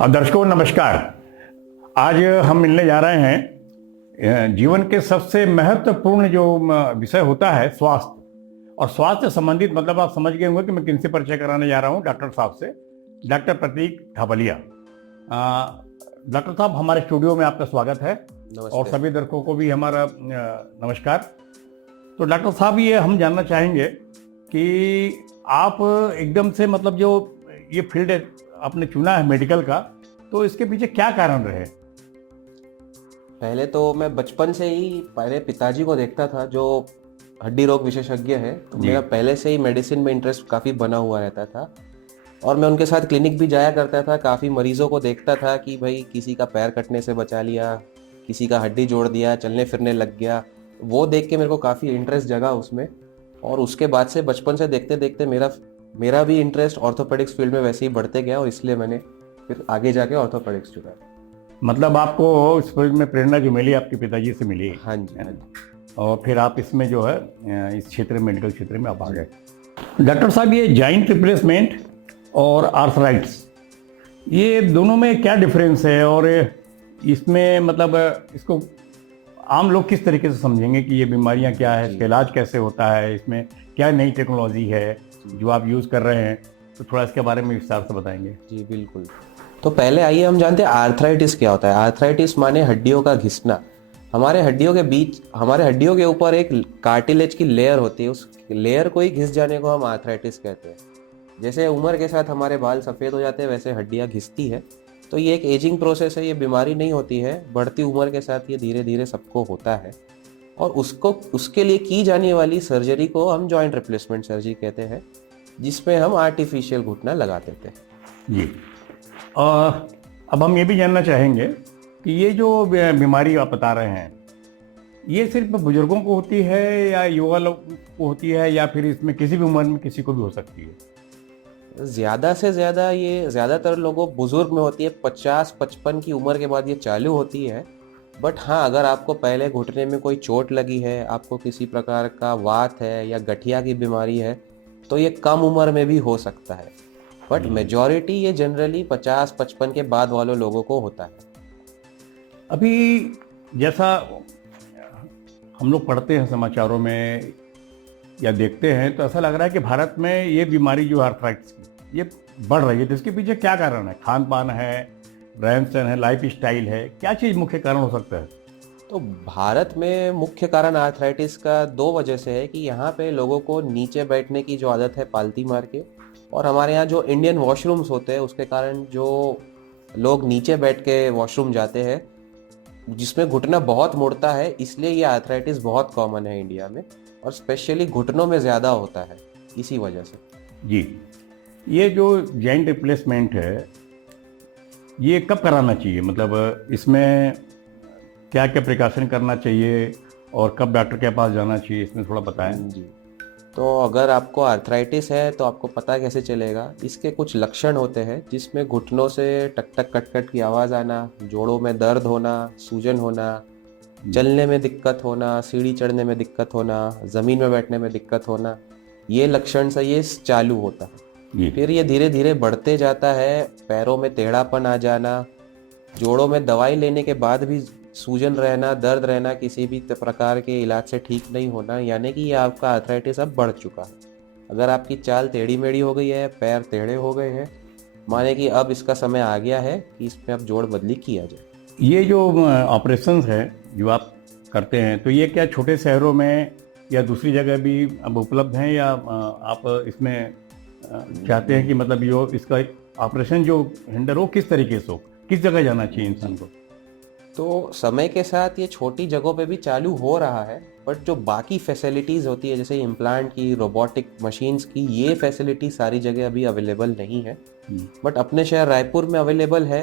और दर्शकों नमस्कार। आज हम मिलने जा रहे हैं जीवन के सबसे महत्वपूर्ण जो विषय होता है स्वास्थ्य। और स्वास्थ्य से संबंधित मतलब आप समझ गए होंगे कि मैं किनसे परिचय कराने जा रहा हूं, डॉक्टर साहब से, डॉक्टर प्रतीक ढाबलिया। डॉक्टर साहब, हमारे स्टूडियो में आपका स्वागत है। और सभी दर्शकों को भी हमारा नमस्कार। तो डॉक्टर साहब, ये हम जानना चाहेंगे कि आप एकदम से मतलब जो ये फील्ड आपने चुना है मेडिकल का, तो इसके पीछे क्या कारण रहे? पहले तो मैं बचपन से ही पहले पिताजी को देखता था जो हड्डी रोग विशेषज्ञ है, तो मेरा पहले से ही मेडिसिन में इंटरेस्ट काफ़ी बना हुआ रहता था। और मैं उनके साथ क्लिनिक भी जाया करता था, काफ़ी मरीजों को देखता था कि भाई किसी का पैर कटने से बचा लिया, किसी का हड्डी जोड़ दिया, चलने फिरने लग गया। वो देख के मेरे को काफ़ी इंटरेस्ट जगा उसमें। और उसके बाद से बचपन से देखते देखते मेरा भी इंटरेस्ट ऑर्थोपेडिक्स फील्ड में वैसे ही बढ़ते गया, और इसलिए मैंने फिर आगे जाके ऑर्थोपेडिक्स चुना। मतलब आपको इस फील्ड में प्रेरणा जो मिली आपके पिताजी से मिली? हाँ जी, हाँ जी। और फिर आप इसमें जो है इस क्षेत्र में, मेडिकल क्षेत्र में आप आ गए। डॉक्टर साहब, ये जॉइंट रिप्लेसमेंट और आर्थराइटिस, ये दोनों में क्या डिफरेंस है? और इसमें मतलब इसको आम लोग किस तरीके से समझेंगे कि ये बीमारियां क्या है, इसका इलाज कैसे होता है, इसमें क्या नई टेक्नोलॉजी है जो आप यूज़ कर रहे हैं? तो थोड़ा इसके बारे में विस्तार से बताएंगे। जी बिल्कुल। तो पहले आइए हम जानते हैं आर्थराइटिस क्या होता है। आर्थराइटिस माने हड्डियों का घिसना। हमारे हड्डियों के ऊपर एक कार्टिलेज की लेयर होती है, उस लेयर को ही घिस जाने को हम आर्थराइटिस कहते हैं। जैसे उम्र के साथ हमारे बाल सफ़ेद हो जाते हैं, वैसे हड्डियाँ घिसती है। तो ये एक एजिंग प्रोसेस है, ये बीमारी नहीं होती है, बढ़ती उम्र के साथ ये धीरे धीरे सबको होता है। और उसके लिए की जाने वाली सर्जरी को हम जॉइंट रिप्लेसमेंट सर्जरी कहते हैं, जिसमें हम आर्टिफिशियल घुटना लगा देते हैं। जी। और अब हम ये भी जानना चाहेंगे कि ये जो बीमारी आप बता रहे हैं, ये सिर्फ बुजुर्गों को होती है या युवा लोग को होती है, या फिर इसमें किसी भी उम्र में किसी को भी हो सकती है? ज़्यादा से ज़्यादा ये ज़्यादातर लोगों बुजुर्ग में होती है, 50-55 की उम्र के बाद ये चालू होती है। बट हाँ, अगर आपको पहले घुटने में कोई चोट लगी है, आपको किसी प्रकार का वात है या गठिया की बीमारी है, तो ये कम उम्र में भी हो सकता है। बट मेजॉरिटी ये जनरली 50-55 के बाद वालों लोगों को होता है। अभी जैसा हम लोग पढ़ते हैं समाचारों में या देखते हैं, तो ऐसा लग रहा है कि भारत में ये बीमारी जो आर्थराइटिस की ये बढ़ रही है। तो इसके पीछे क्या कारण है? खान पान है, रहन सहन है, लाइफ स्टाइल है, क्या चीज़ मुख्य कारण हो सकता है? तो भारत में मुख्य कारण आर्थराइटिस का दो वजह से है कि यहाँ पे लोगों को नीचे बैठने की जो आदत है पालती मार के, और हमारे यहाँ जो इंडियन वॉशरूम्स होते हैं उसके कारण जो लोग नीचे बैठ के वॉशरूम जाते हैं, जिसमें घुटना बहुत मुड़ता है, इसलिए ये आर्थराइटिस बहुत कॉमन है इंडिया में, और स्पेशली घुटनों में ज़्यादा होता है इसी वजह से। जी। ये जो जॉइंट रिप्लेसमेंट है, ये कब कराना चाहिए? मतलब इसमें क्या क्या प्रिकॉशन करना चाहिए और कब डॉक्टर के पास जाना चाहिए, इसमें थोड़ा बताएं। जी। तो अगर आपको आर्थराइटिस है तो आपको पता कैसे चलेगा? इसके कुछ लक्षण होते हैं, जिसमें घुटनों से टक टक कट कट की आवाज़ आना, जोड़ों में दर्द होना, सूजन होना, चलने में दिक्कत होना, सीढ़ी चढ़ने में दिक्कत होना, ज़मीन में बैठने में दिक्कत होना, ये लक्षण से ये चालू होता है। फिर ये धीरे धीरे बढ़ते जाता है, पैरों में टेढ़ापन आ जाना, जोड़ों में दवाई लेने के बाद भी सूजन रहना, दर्द रहना, किसी भी प्रकार के इलाज से ठीक नहीं होना, यानी कि ये आपका आर्थराइटिस अब बढ़ चुका है। अगर आपकी चाल टेढ़ी मेढ़ी हो गई है, पैर टेढ़े हो गए हैं, माने कि अब इसका समय आ गया है कि इसमें अब जोड़ बदली किया जाए। ये जो ऑपरेशंस है जो आप करते हैं, तो ये क्या छोटे शहरों में या दूसरी जगह भी अब उपलब्ध हैं, या आप इसमें चाहते हैं कि मतलब यो इसका ऑपरेशन जो हिंडर हो किस तरीके से हो, किस जगह जाना चाहिए इंसान को? तो समय के साथ ये छोटी जगहों पे भी चालू हो रहा है, बट जो बाकी फैसिलिटीज़ होती है जैसे इम्प्लांट की, रोबोटिक मशीन्स की, ये फैसिलिटी सारी जगह अभी अवेलेबल नहीं है। बट अपने शहर रायपुर में अवेलेबल है।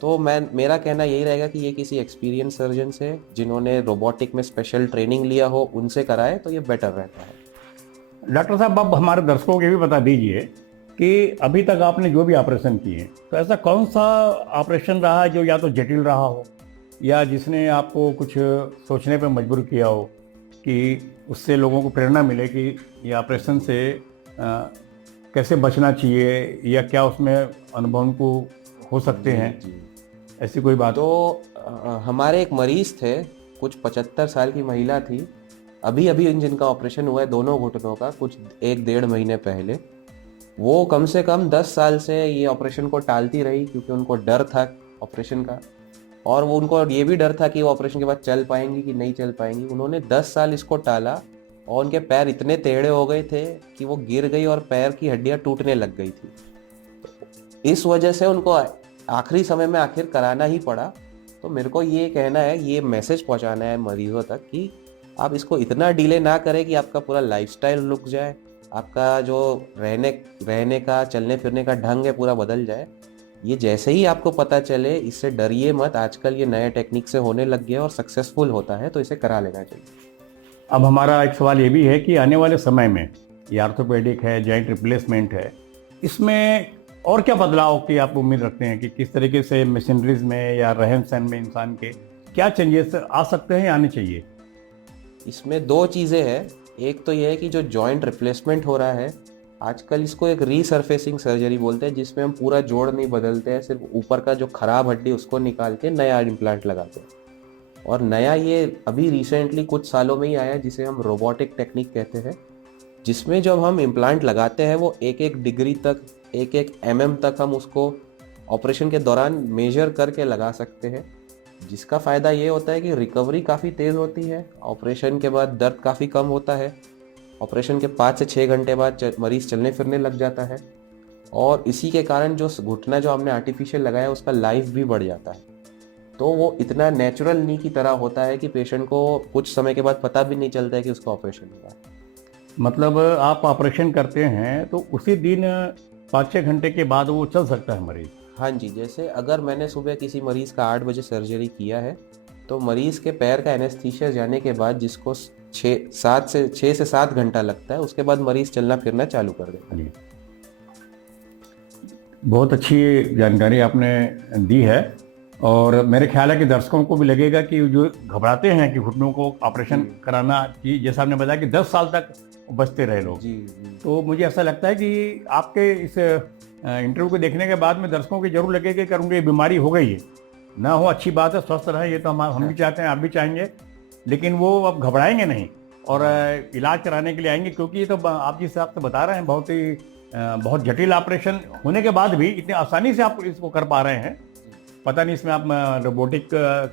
तो मेरा कहना यही रहेगा कि ये किसी एक्सपीरियंस सर्जन से, जिन्होंने रोबोटिक में स्पेशल ट्रेनिंग लिया हो, उनसे कराए तो ये बेटर रहता है। डॉक्टर साहब, अब हमारे दर्शकों को ये भी बता दीजिए कि अभी तक आपने जो भी ऑपरेशन किए, तो ऐसा कौन सा ऑपरेशन रहा जो या तो जटिल रहा हो या जिसने आपको कुछ सोचने पर मजबूर किया हो, कि उससे लोगों को प्रेरणा मिले कि ये ऑपरेशन से कैसे बचना चाहिए, या क्या उसमें अनुभव को हो सकते जी हैं, जी। ऐसी कोई बात? तो हमारे एक मरीज थे, कुछ 75 साल की महिला थी, अभी अभी जिनका ऑपरेशन हुआ है दोनों घुटनों का, कुछ 1 डेढ़ महीने पहले। वो कम से कम 10 साल से ये ऑपरेशन को टालती रही, क्योंकि उनको डर था ऑपरेशन का, और वो उनको ये भी डर था कि वो ऑपरेशन के बाद चल पाएंगी कि नहीं चल पाएंगी। उन्होंने 10 साल इसको टाला, और उनके पैर इतने टेढ़े हो गए थे कि वो गिर गई और पैर की हड्डियां टूटने लग गई थी। इस वजह से उनको आखिरी समय में आखिर कराना ही पड़ा। तो मेरे को ये कहना है, ये मैसेज पहुंचाना है मरीजों तक कि आप इसको इतना डिले ना करें कि आपका पूरा लाइफस्टाइल रुक जाए, आपका जो रहने रहने का चलने फिरने का ढंग है पूरा बदल जाए। ये जैसे ही आपको पता चले, इससे डरिए मत। आजकल ये नए टेक्निक से होने लग गया और सक्सेसफुल होता है, तो इसे करा लेना चाहिए। अब हमारा एक सवाल ये भी है कि आने वाले समय में ये ऑर्थोपेडिक है, जॉइंट रिप्लेसमेंट है, इसमें और क्या बदलाव की आप उम्मीद रखते हैं कि किस तरीके से मशीनरीज में या रहन सहन में इंसान के क्या चेंजेस आ सकते हैं या आने चाहिए? इसमें दो चीज़ें हैं। एक तो यह है कि जो जॉइंट रिप्लेसमेंट हो रहा है आजकल, इसको एक रीसर्फेसिंग सर्जरी बोलते हैं, जिसमें हम पूरा जोड़ नहीं बदलते हैं, सिर्फ ऊपर का जो खराब हड्डी उसको निकाल के नया इम्प्लांट लगाते हैं। और नया ये अभी रिसेंटली कुछ सालों में ही आया है, जिसे हम रोबोटिक टेक्निक कहते हैं, जिसमें जब हम इम्प्लांट लगाते हैं वो 1-1 डिग्री तक, 1-1 mm तक हम उसको ऑपरेशन के दौरान मेजर करके लगा सकते हैं। जिसका फ़ायदा ये होता है कि रिकवरी काफ़ी तेज़ होती है, ऑपरेशन के बाद दर्द काफ़ी कम होता है, ऑपरेशन के 5 से 6 घंटे बाद मरीज़ चलने फिरने लग जाता है, और इसी के कारण जो घुटना जो हमने आर्टिफिशियल लगाया उसका लाइफ भी बढ़ जाता है। तो वो इतना नेचुरल नी की तरह होता है कि पेशेंट को कुछ समय के बाद पता भी नहीं चलता है कि उसका ऑपरेशन हुआ है। मतलब आप ऑपरेशन करते हैं तो उसी दिन 5-6 घंटे के बाद वो चल सकता है मरीज? हाँ जी, जैसे अगर मैंने सुबह किसी मरीज़ का 8 बजे सर्जरी किया है, तो मरीज़ के पैर का एनेस्थीसिया जाने के बाद, जिसको 6 से 7 घंटा लगता है, उसके बाद मरीज़ चलना फिरना चालू कर देता है। जी, बहुत अच्छी जानकारी आपने दी है। और मेरे ख्याल है कि दर्शकों को भी लगेगा कि जो घबराते हैं कि घुटनों को ऑपरेशन कराना, कि जैसा आपने बताया कि 10 साल तक बचते रहे लोग, जी जी। तो मुझे ऐसा लगता है कि आपके इस इंटरव्यू को देखने के बाद में दर्शकों को जरूर लगेगा कि उनको ये बीमारी हो गई है। ना हो, अच्छी बात है, स्वस्थ रहें, ये तो हम भी चाहते हैं, आप भी चाहेंगे, लेकिन वो अब घबराएंगे नहीं और इलाज कराने के लिए आएंगे, क्योंकि ये तो आप जिस हिसाब से बता रहे हैं बहुत जटिल ऑपरेशन होने के बाद भी इतनी आसानी से आप इसको कर पा रहे हैं। पता नहीं इसमें आप रोबोटिक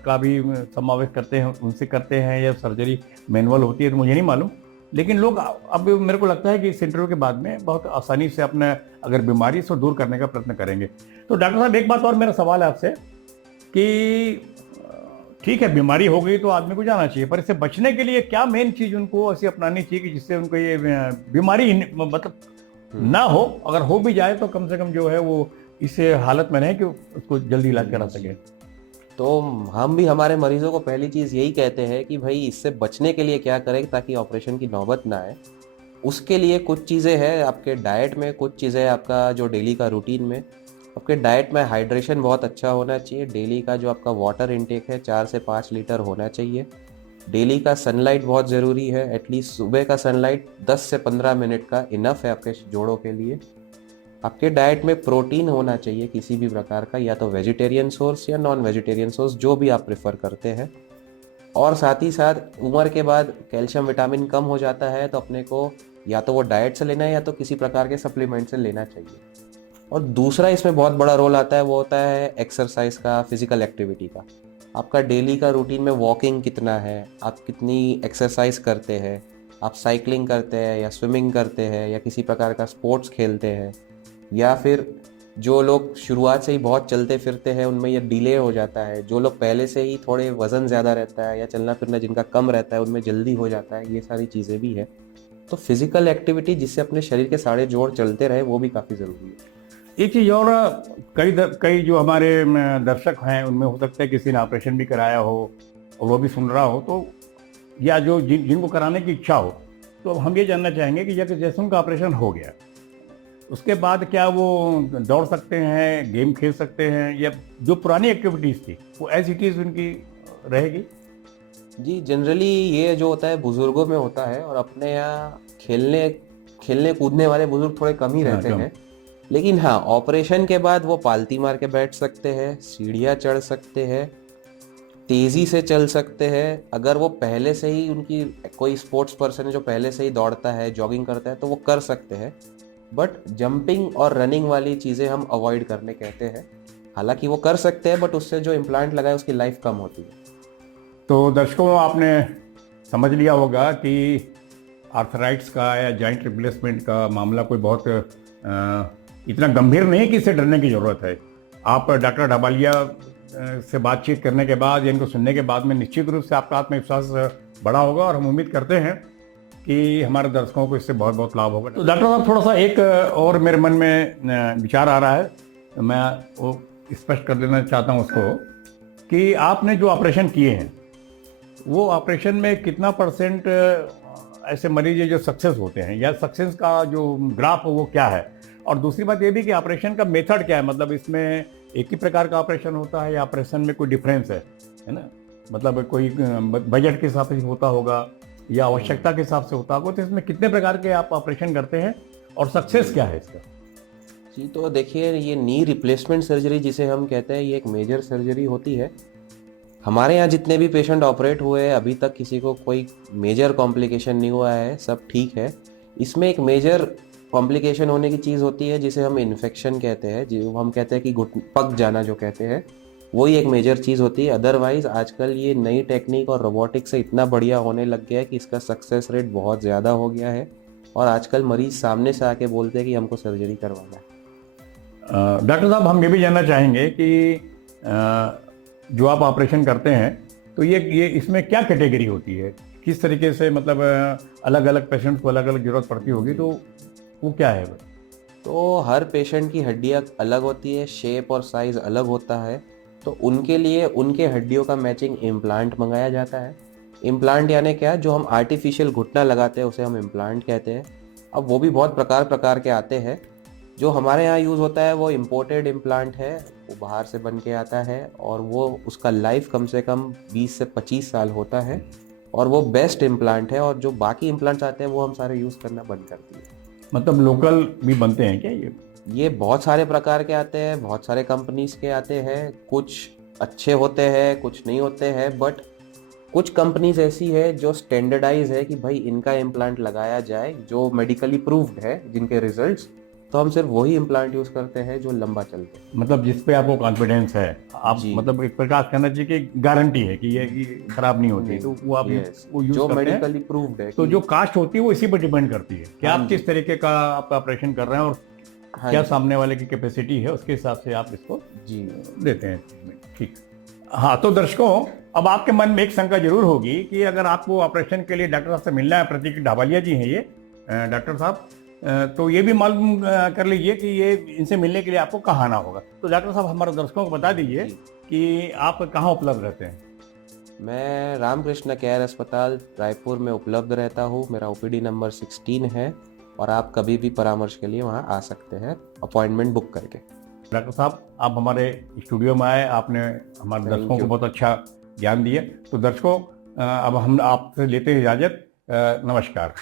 का भी समावेश करते हैं, उनसे करते हैं, या सर्जरी मैनुअल होती है, तो मुझे नहीं मालूम। लेकिन लोग अब मेरे को लगता है कि इस इंटरव्यू के बाद में बहुत आसानी से अपने अगर बीमारी से दूर करने का प्रयत्न करेंगे। तो डॉक्टर साहब, एक बात और मेरा सवाल है आपसे कि ठीक है, बीमारी हो गई तो आदमी को जाना चाहिए, पर इससे बचने के लिए क्या मेन चीज़ उनको ऐसी अपनानी चाहिए कि जिससे उनको ये बीमारी मतलब ना हो, अगर हो भी जाए तो कम से कम जो है वो इस हालत में नहीं कि उसको जल्दी इलाज करा सके? तो हम भी हमारे मरीजों को पहली चीज़ यही कहते हैं कि भाई इससे बचने के लिए क्या करें ताकि ऑपरेशन की नौबत ना आए। उसके लिए कुछ चीज़ें हैं आपके डाइट में, कुछ चीज़ें आपका जो डेली का रूटीन में। आपके डाइट में हाइड्रेशन बहुत अच्छा होना चाहिए। डेली का जो आपका वाटर इनटेक है 4 से 5 लीटर होना चाहिए। डेली का सनलाइट बहुत ज़रूरी है, एटलीस्ट सुबह का सनलाइट 10 से 15 मिनट का इनफ है आपके जोड़ों के लिए। आपके डाइट में प्रोटीन होना चाहिए किसी भी प्रकार का, या तो वेजिटेरियन सोर्स या नॉन वेजिटेरियन सोर्स, जो भी आप प्रेफर करते हैं। और साथ ही साथ उम्र के बाद कैल्शियम विटामिन कम हो जाता है, तो अपने को या तो वो डाइट से लेना है या तो किसी प्रकार के सप्लीमेंट से लेना चाहिए। और दूसरा इसमें बहुत बड़ा रोल आता है, वो होता है एक्सरसाइज का, फिजिकल एक्टिविटी का। आपका डेली का रूटीन में वॉकिंग कितना है, आप कितनी एक्सरसाइज करते हैं, आप साइकिलिंग करते हैं या स्विमिंग करते हैं या किसी प्रकार का स्पोर्ट्स खेलते हैं, या फिर जो लोग शुरुआत से ही बहुत चलते फिरते हैं उनमें ये डिले हो जाता है, जो लोग पहले से ही थोड़े वज़न ज़्यादा रहता है या चलना फिरना जिनका कम रहता है उनमें जल्दी हो जाता है, ये सारी चीज़ें भी है। तो फिजिकल एक्टिविटी जिससे अपने शरीर के सारे जोड़ चलते रहे वो भी काफ़ी ज़रूरी है। एक चीज़ और, कई जो हमारे दर्शक हैं उनमें हो सकता है किसी ने ऑपरेशन भी कराया हो और वो भी सुन रहा हो, तो या जो जिनको कराने की इच्छा हो, तो हम ये जानना चाहेंगे कि जैसे उनका ऑपरेशन हो गया उसके बाद क्या वो दौड़ सकते हैं, गेम खेल सकते हैं, या जो पुरानी एक्टिविटीज़ थी वो एज इट इज़ उनकी रहेगी? जी, जनरली ये जो होता है बुजुर्गों में होता है, और अपने यहाँ खेलने कूदने वाले बुजुर्ग थोड़े कम ही रहते हैं। लेकिन हाँ, ऑपरेशन के बाद वो पालती मार के बैठ सकते हैं, सीढ़ियाँ चढ़ सकते हैं, तेजी से चल सकते हैं। अगर वो पहले से ही उनकी कोई स्पोर्ट्स पर्सन है जो पहले से ही दौड़ता है, जॉगिंग करता है, तो वो कर सकते हैं। बट जंपिंग और रनिंग वाली चीज़ें हम अवॉइड करने कहते हैं। हालांकि वो कर सकते हैं, बट उससे जो इम्प्लांट लगा है उसकी लाइफ कम होती है। तो दर्शकों, आपने समझ लिया होगा कि आर्थराइट्स का या जॉइंट रिप्लेसमेंट का मामला कोई बहुत इतना गंभीर नहीं कि इससे डरने की ज़रूरत है। आप डॉक्टर ढबालिया से बातचीत करने के बाद, इनको सुनने के बाद में निश्चित रूप से आपका आत्मविश्वास बड़ा होगा और हम उम्मीद करते हैं कि हमारे दर्शकों को इससे बहुत बहुत लाभ होगा। तो डॉक्टर साहब, थोड़ा सा एक और मेरे मन में विचार आ रहा है, मैं वो स्पष्ट कर देना चाहता हूँ उसको, कि आपने जो ऑपरेशन किए हैं वो ऑपरेशन में कितना परसेंट ऐसे मरीज है जो सक्सेस होते हैं, या सक्सेस का जो ग्राफ है वो क्या है? और दूसरी बात ये भी कि ऑपरेशन का मेथड क्या है, मतलब इसमें एक ही प्रकार का ऑपरेशन होता है या ऑपरेशन में कोई डिफरेंस है ना? मतलब कोई बजट के हिसाब से होता होगा या आवश्यकता के हिसाब से होता होगा, तो इसमें कितने प्रकार के आप ऑपरेशन करते हैं और सक्सेस क्या है इसका? जी, तो देखिए, ये नी रिप्लेसमेंट सर्जरी जिसे हम कहते हैं, ये एक मेजर सर्जरी होती है। हमारे यहाँ जितने भी पेशेंट ऑपरेट हुए हैं, अभी तक किसी को कोई मेजर कॉम्प्लिकेशन नहीं हुआ है, सब ठीक है। इसमें एक मेजर कॉम्प्लिकेशन होने की चीज़ होती है जिसे हम इन्फेक्शन कहते हैं, जो हम कहते हैं कि पक जाना जो कहते हैं, वही एक मेजर चीज़ होती है। अदरवाइज आजकल ये नई टेक्निक और रोबोटिक्स से इतना बढ़िया होने लग गया है कि इसका सक्सेस रेट बहुत ज़्यादा हो गया है, और आजकल मरीज सामने से आके बोलते हैं कि हमको सर्जरी करवाना है। डॉक्टर साहब, हम ये भी जानना चाहेंगे कि जो आप ऑपरेशन करते हैं तो ये इसमें क्या कैटेगरी होती है, किस तरीके से, मतलब अलग अलग पेशेंट्स को अलग अलग जरूरत पड़ती होगी, तो वो क्या है? तो हर पेशेंट की हड्डियाँ अलग होती है, शेप और साइज़ अलग होता है, तो उनके लिए उनके हड्डियों का मैचिंग इम्प्लांट मंगाया जाता है। इम्प्लांट यानी क्या, जो हम आर्टिफिशियल घुटना लगाते हैं उसे हम इम्प्लांट कहते हैं। अब वो भी बहुत प्रकार प्रकार के आते हैं। जो हमारे यहाँ यूज़ होता है वो इम्पोर्टेड इम्प्लांट है, वो बाहर से बन के आता है, और वो उसका लाइफ कम से कम 20 से 25 साल होता है, और वो बेस्ट इम्प्लांट है। और जो बाकी इम्प्लांट्स आते हैं वो हम सारे यूज़ करना बंद कर दिए। मतलब लोकल भी बनते हैं क्या ये बहुत सारे प्रकार के आते हैं, बहुत सारे कंपनीज के आते हैं। कुछ अच्छे होते हैं, कुछ नहीं होते हैं, बट कुछ कंपनीज ऐसी है जो स्टैंडर्डाइज है कि भाई इनका इम्प्लांट लगाया जाए, जो मेडिकली प्रूव्ड है, जिनके रिजल्ट्स, तो हम सिर्फ वही इम्प्लांट यूज करते हैं जो लंबा चलते हैं। मतलब जिस पे आपको कॉन्फिडेंस है, आप जी। मतलब एक प्रकार कहना चाहिए कि गारंटी है कि ये खराब नहीं होती, तो वो आप Yes, वो यूज जो करते हैं। मेडिकली प्रूव्ड है तो कि- जो कास्ट होती है वो इसी पर डिपेंड करती है कि हाँ आप जी। किस तरीके का आपका ऑपरेशन कर रहे हैं और हाँ क्या जी। सामने वाले की कैपेसिटी है, उसके हिसाब से आप इसको जी। देते हैं। ठीक। हाँ, तो दर्शकों, अब आपके मन में एक शंका जरूर होगी कि अगर आपको ऑपरेशन के लिए डॉक्टर साहब से मिलना है, प्रतीक ढाबालिया जी हैं ये डॉक्टर साहब, तो ये भी मालूम कर लीजिए कि ये इनसे मिलने के लिए आपको कहाँ आना होगा। तो डॉक्टर साहब, हमारे दर्शकों को बता दीजिए कि आप कहाँ उपलब्ध रहते हैं। मैं रामकृष्ण केयर अस्पताल रायपुर में उपलब्ध रहता हूँ। मेरा ओपीडी नंबर 16 है, और आप कभी भी परामर्श के लिए वहाँ आ सकते हैं, अपॉइंटमेंट बुक करके। डॉक्टर साहब, आप हमारे स्टूडियो में आए, आपने हमारे दर्शकों को बहुत अच्छा ज्ञान दिया। तो दर्शकों, अब हम आपसे लेते हैं इजाज़त। नमस्कार।